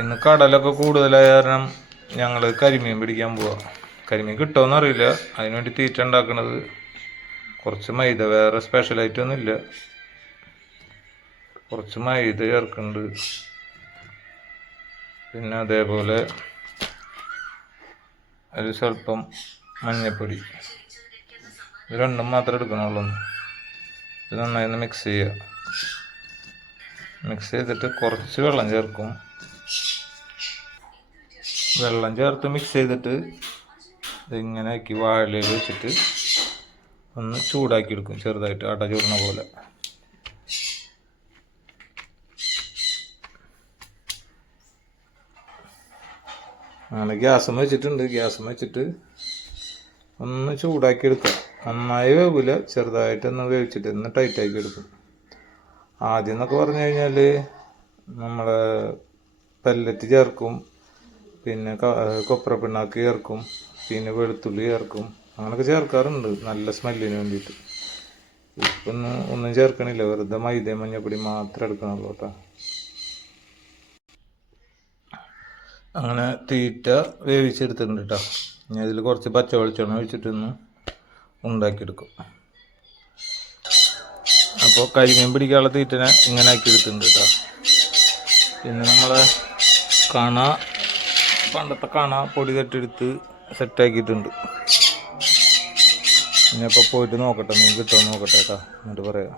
ഇന്ന് കടലൊക്കെ കൂടുതലായ കാരണം ഞങ്ങൾ കരിമീൻ പിടിക്കാൻ പോവാം. കരിമീൻ കിട്ടുമെന്ന് അറിയില്ല. അതിനുവേണ്ടി തീറ്റ ഉണ്ടാക്കുന്നത് കുറച്ച് മൈദ, വേറെ സ്പെഷ്യലായിട്ടൊന്നും ഇല്ല. കുറച്ച് മൈദ ചേർക്കുന്നുണ്ട്, പിന്നെ അതേപോലെ അതിൽ സ്വല്പം മഞ്ഞൾപ്പൊടി. ഇത് രണ്ടും മാത്രമേ എടുക്കണുള്ളൂ. ഇത് നന്നായി ഒന്ന് മിക്സ് ചെയ്യുക. മിക്സ് ചെയ്തിട്ട് കുറച്ച് വെള്ളം ചേർക്കും. വെള്ളം ചേർത്ത് മിക്സ് ചെയ്തിട്ട് ഇതിങ്ങനെ ആക്കി വാഴയിൽ വെച്ചിട്ട് ഒന്ന് ചൂടാക്കി എടുക്കും, ചെറുതായിട്ട് അട ചൂടണ പോലെ. അങ്ങനെ ഗ്യാസും വെച്ചിട്ടുണ്ട്. ഗ്യാസും വെച്ചിട്ട് ഒന്ന് ചൂടാക്കി എടുക്കുക. നന്നായി വേവില്ല, ചെറുതായിട്ടൊന്ന് വേവിച്ചിട്ട് ഒന്ന് ടൈറ്റാക്കി എടുക്കും. ആദ്യം എന്നൊക്കെ പറഞ്ഞു കഴിഞ്ഞാൽ നമ്മളെ പെല്ലറ്റ് ചേർക്കും, പിന്നെ കൊപ്ര പിണ്ണാക്ക് ചേർക്കും, പിന്നെ വെളുത്തുള്ളി ചേർക്കും. അങ്ങനെയൊക്കെ ചേർക്കാറുണ്ട് നല്ല സ്മെല്ലിന് വേണ്ടിയിട്ട്. ഇപ്പം ഒന്നും ചേർക്കണില്ല, വെറുതെ മൈദ മഞ്ഞപ്പൊടി മാത്രമേ എടുക്കണുള്ളൂ കേട്ടോ. അങ്ങനെ തീറ്റ വേവിച്ചെടുത്തിട്ടുണ്ട് കേട്ടോ. ഇനി അതിൽ കുറച്ച് പച്ച വെളിച്ചെണ്ണ ഒഴിച്ചിട്ടൊന്ന് ഉണ്ടാക്കിയെടുക്കും. അപ്പോൾ കരിമീൻ പിടിക്കാനുള്ള തീറ്റനെ ഇങ്ങനെ ആക്കിയെടുത്തിട്ടുണ്ട് കേട്ടോ. പിന്നെ നമ്മളെ പണ്ടത്തെ പൊടി തട്ടിയെടുത്ത് സെറ്റാക്കിയിട്ടുണ്ട്. ഇനിയിപ്പോൾ പോയിട്ട് നോക്കട്ടെ, മീൻ കിട്ടുമോ നോക്കട്ടെ കേട്ടോ, എന്നിട്ട് പറയാം.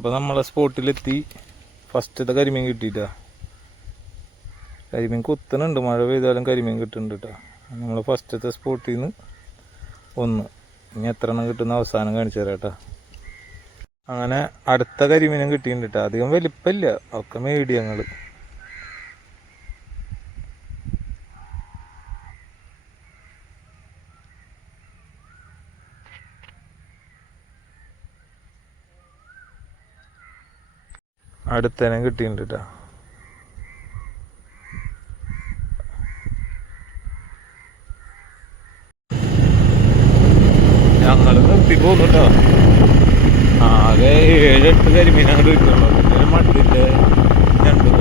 അപ്പോൾ നമ്മളെ സ്പോട്ടിലെത്തി. ഫസ്റ്റത്തെ കരിമീൻ കിട്ടിയിട്ടാ. കരിമീൻ കുത്തുന്നുണ്ട്, മഴ പെയ്താലും കരിമീൻ കിട്ടുന്നുണ്ട് കേട്ടോ. നമ്മൾ ഫസ്റ്റത്തെ സ്പോട്ടിൽ നിന്ന് ഒന്ന്. ഇനി എത്ര എണ്ണം കിട്ടുന്ന അവസാനം കാണിച്ചു തരാം കേട്ടോ. അങ്ങനെ അടുത്ത കരിമീനും കിട്ടിയിട്ടുണ്ട് കേട്ടോ. അധികം വലിപ്പമില്ല, ഒക്കെ മീഡിയങ്ങൾ. അടുത്തനെ കിട്ടിയിട്ടുണ്ട് കേട്ടോ. ഞങ്ങൾ നിർത്തി പോകുന്നു കേട്ടോ. ആകെ 7-8 കരിമീൻ അങ്ങോട്ട് കിട്ടുള്ളൂ. മട്ടിൻ്റെ 2